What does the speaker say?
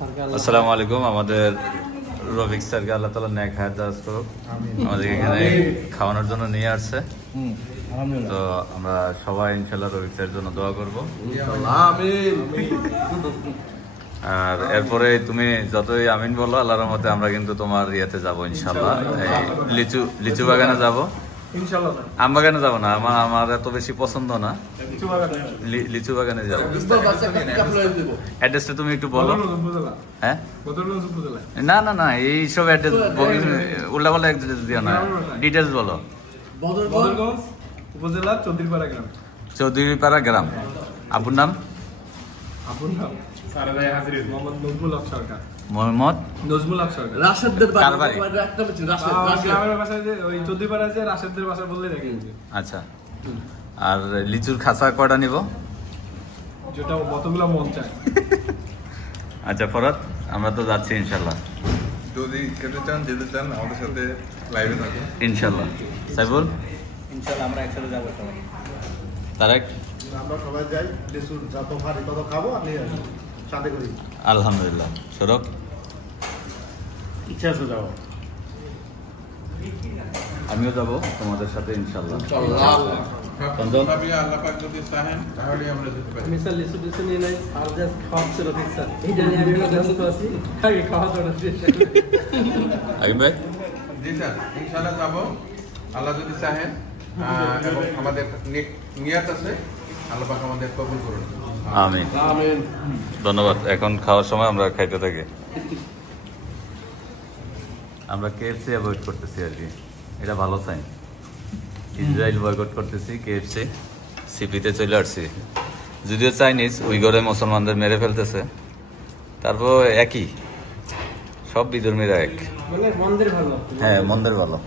আসসালামু আলাইকুম। আমাদের রফিক স্যারকে আল্লাহ তাআলা নেক হায়াত দারাজ করুক। আমাদের এখানে খাওয়ানোর জন্য নিয়ে আসছে, তো আমরা সবাই ইনশাআল্লাহ রফিক স্যারের জন্য দোয়া করব। আর এরপরে তুমি যতই আমিন বলো, আল্লাহর রহমতে আমরা কিন্তু তোমার ইয়েতে যাবো ইনশাআল্লাহ। এই লিচু বাগানে যাবো ইনশাআল্লাহ। আম বাগানে যাবো না, আমার এত বেশি পছন্দ না। লিচু বাগানে যাবো। অ্যাড্রেসটা তুমি একটু বলো। হ্যাঁ, না না না, এইসব অ্যাড্রেস উল্টাপাল্টা অ্যাড্রেস দিও না, ডিটেলস বলো। বদরগঞ্জ উপজেলা চৌধুরীপাড়া গ্রাম। আপুর নাম? মোহাম্মদ নজমুল হক সরকার। আচ্ছা, আর লিচুর খাঁচা কয়টা নিব? আচ্ছা ফরাদ, আমরা তো যাচ্ছি ইনশাল্লাহ। যদি খেতে চান, যেতে চান, আমাদের সাথে লাইভে থাকুন ইনশাল্লাহ। সাইফুল? ইনশাআল্লাহ আমরা একসাথে যাবো সবাই। তারেক? আমরা সবাই যাই, লিচুর যত পারি তত খাবো, আপনি সাথে করি। আলহামদুলিল্লাহ। সৌরভ? ইচ্ছা আছে যাবো। আমিও যাব তোমাদের সাথে ইনশাল্লাহ। ইনশাআল্লাহ যাবো, আল্লাহ যদি চাহেন, এবং আমাদের নিয়ত আছে, আল্লাহ পাক আমাদের কবুল করুন। আমিন। ধন্যবাদ। এখন খাওয়ার সময় আমরা খাইতে থাকি। আমরা কেএফসি অ্যাভয়েড করতেছি আর কি, এটা ভালো সাইন। ইসরায়েল বয়কট করতেছি, কেএফসি। সিপিতে চলে আসছি, যদিও চাইনিজ উইগরে মুসলমানদের মেরে ফেলতেছে, তারপর একই, সব বিধর্মীরা এক। হ্যাঁ, মন্দের ভালো।